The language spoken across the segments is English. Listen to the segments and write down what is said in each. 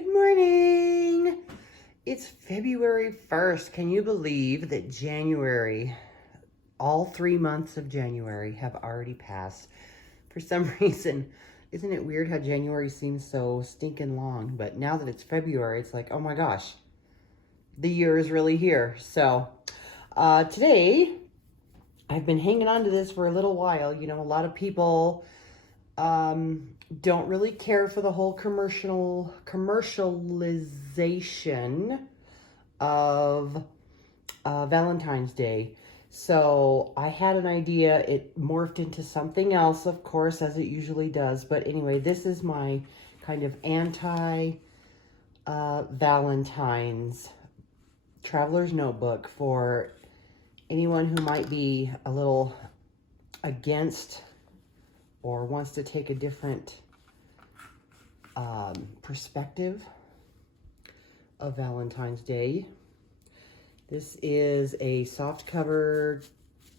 Good morning. It's February 1st. Can you believe that January, all 3 months of January have already passed? For some reason, isn't it weird how January seems so stinking long? But now that it's February, it's like, oh my gosh, the year is really here. So today, I've been hanging on to this for a little while. You know, a lot of people don't really care for the whole commercialization of Valentine's Day. So I had an idea. It morphed into something else, of course, as it usually does. But anyway, this is my kind of anti-Valentine's traveler's notebook for anyone who might be a little against or wants to take a different perspective of Valentine's Day. This is a soft cover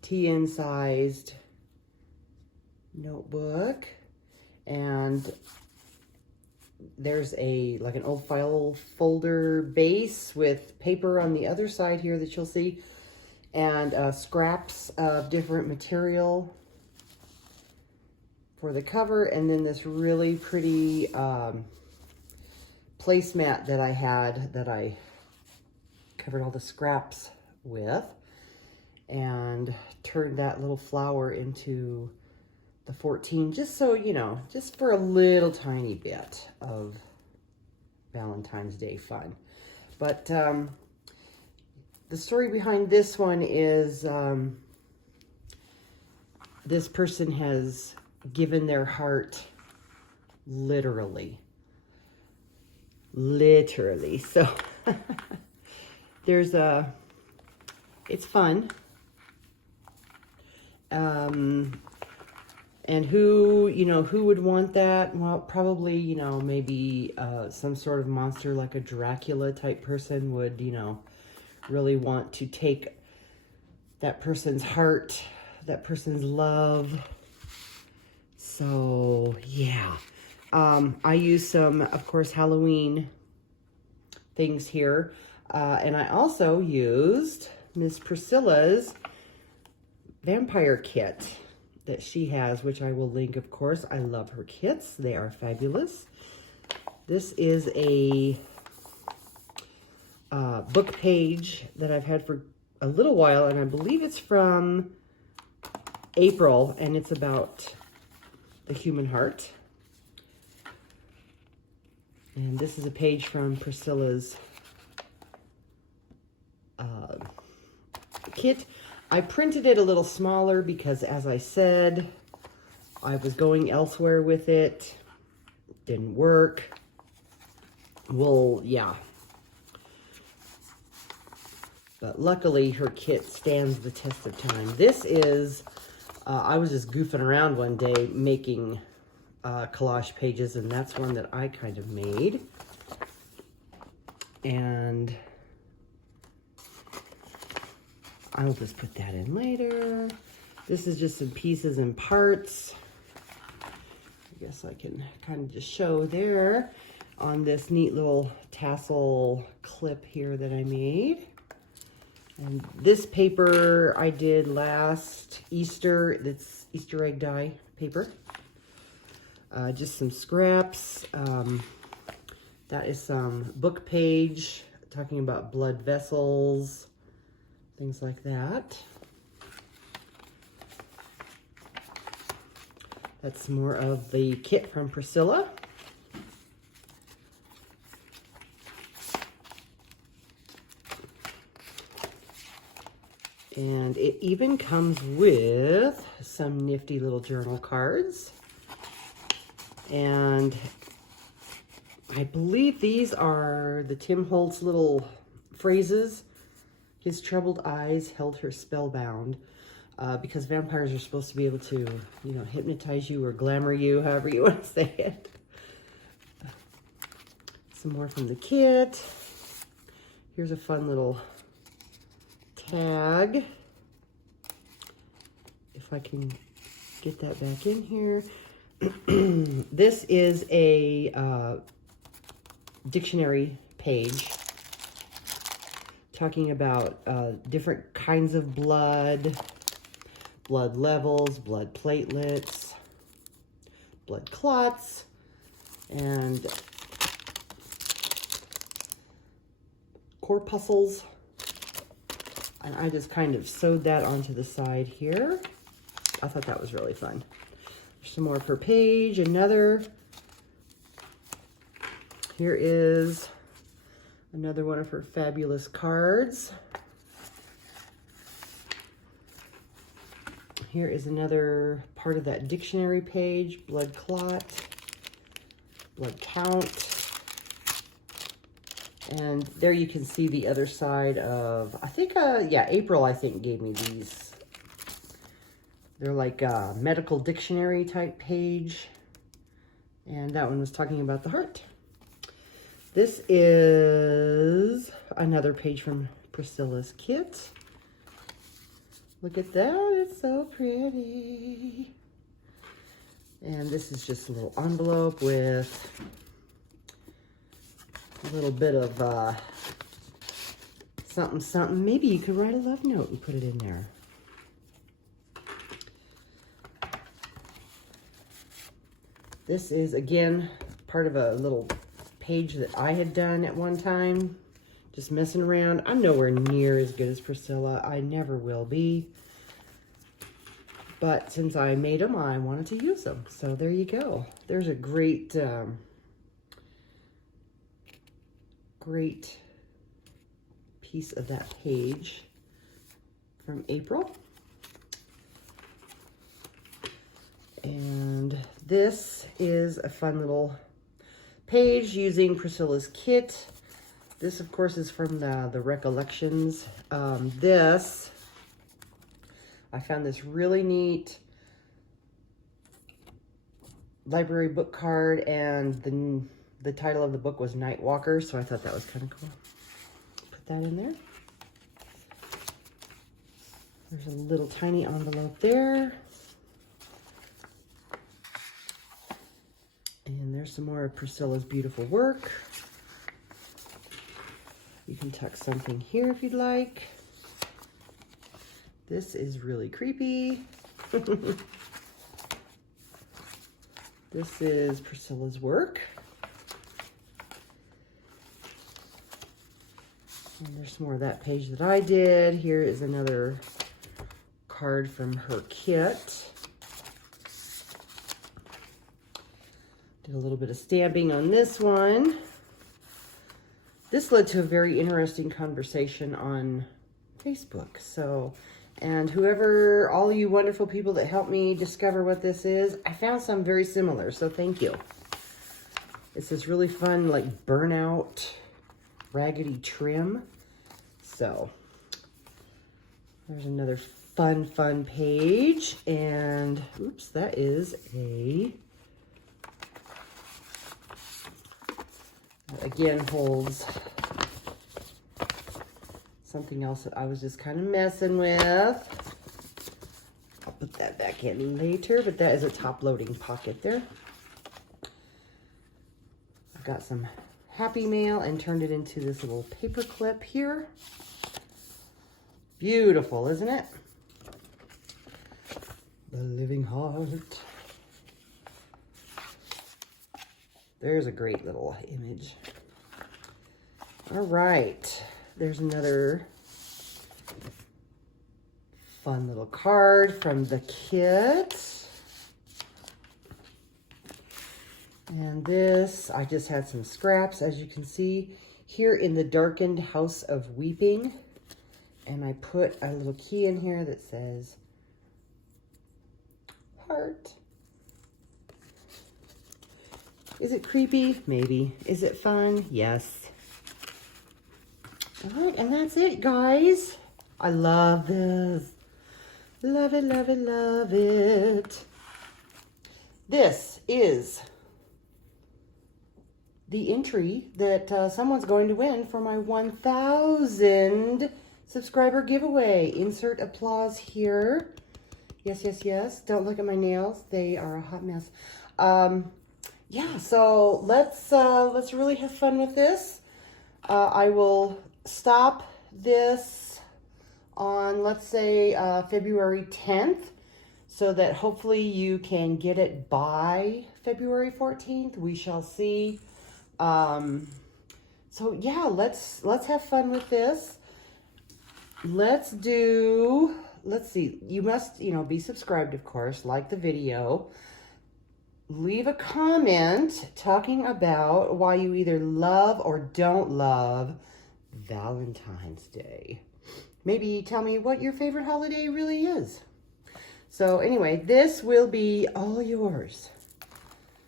TN sized notebook, and there's like an old file folder base with paper on the other side here that you'll see, and scraps of different material for the cover, and then this really pretty placemat that I had that I covered all the scraps with, and turned that little flower into the 14, just so you know, just for a little tiny bit of Valentine's Day fun. But the story behind this one is this person has given their heart literally. So there's it's fun. And who would want that? Well, probably, maybe some sort of monster like a Dracula type person would, really want to take that person's heart, that person's love. So, yeah. I use some, of course, Halloween things here. And I also used Miss Priscilla's vampire kit that she has, which I will link, of course. I love her kits. They are fabulous. This is a book page that I've had for a little while, and I believe it's from April, and it's about the human heart. And this is a page from Priscilla's kit. I printed it a little smaller because, as I said, I was going elsewhere with it. Didn't work. Well, yeah. But luckily, her kit stands the test of time. This is, I was just goofing around one day making collage pages, and that's one that I kind of made. And I'll just put that in later. This is just some pieces and parts. I guess I can kind of just show there on this neat little tassel clip here that I made. And this paper I did last Easter. It's Easter egg dye paper. Just some scraps. That is some book page talking about blood vessels, things like that. That's more of the kit from Priscilla. And it even comes with some nifty little journal cards. And I believe these are the Tim Holtz little phrases. His troubled eyes held her spellbound, because vampires are supposed to be able to, hypnotize you or glamour you, however you want to say it. Some more from the kit. Here's a fun little tag. If I can get that back in here. This is a dictionary page talking about different kinds of blood, blood levels, blood platelets, blood clots, and corpuscles. And I just kind of sewed that onto the side here. I thought that was really fun. There's some more per page, another. Here is another one of her fabulous cards. Here is another part of that dictionary page, blood clot, blood count. And there you can see the other side of, I think, yeah, April, I think, gave me these. They're like a medical dictionary type page. And that one was talking about the heart. This is another page from Priscilla's kit. Look at that, it's so pretty. And this is just a little envelope with a little bit of something, something. Maybe you could write a love note and put it in there. This is, again, part of a little page that I had done at one time. Just messing around. I'm nowhere near as good as Priscilla. I never will be. But since I made them, I wanted to use them. So there you go. There's a great... great piece of that page from April. And this is a fun little page using Priscilla's kit. This, of course, is from the Recollections. I found this really neat library book card, and the title of the book was Night Walker, so I thought that was kind of cool. Put that in there. There's a little tiny envelope there. And there's some more of Priscilla's beautiful work. You can tuck something here if you'd like. This is really creepy. This is Priscilla's work. And there's some more of that page that I did. Here is another card from her kit. Did a little bit of stamping on this one. This led to a very interesting conversation on Facebook. So, and all you wonderful people that helped me discover what this is, I found some very similar, so thank you. It's this really fun, like, burnout raggedy trim. So there's another fun page. And oops, that is again holds something else that I was just kind of messing with. I'll put that back in later, but that is a top loading pocket there. I've got some Happy Mail and turned it into this little paper clip here. Beautiful, isn't it? The Living Heart. There's a great little image. All right, there's another fun little card from the kit. And this, I just had some scraps, as you can see, here in the Darkened House of Weeping. And I put a little key in here that says heart. Is it creepy? Maybe. Is it fun? Yes. All right, and that's it, guys. I love this. Love it, love it, love it. This is the entry that someone's going to win for my 1,000 subscriber giveaway. Insert applause here. Yes, yes, yes. Don't look at my nails. They are a hot mess. yeah, so let's really have fun with this. I will stop this on, let's say, February 10th, so that hopefully you can get it by February 14th. We shall see. So yeah, let's have fun with this. Let's see. You must, be subscribed, of course, like the video. Leave a comment talking about why you either love or don't love Valentine's Day. Maybe tell me what your favorite holiday really is. So anyway, this will be all yours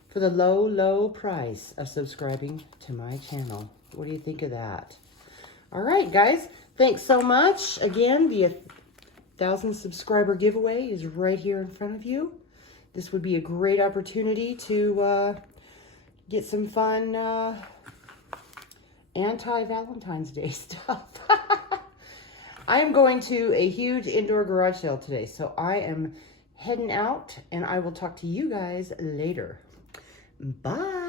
for the low, low price of subscribing to my channel. What do you think of that? All right, guys. Thanks so much. Again, the 1,000 subscriber giveaway is right here in front of you. This would be a great opportunity to get some fun anti-Valentine's Day stuff. I am going to a huge indoor garage sale today, so I am heading out, and I will talk to you guys later. Bye.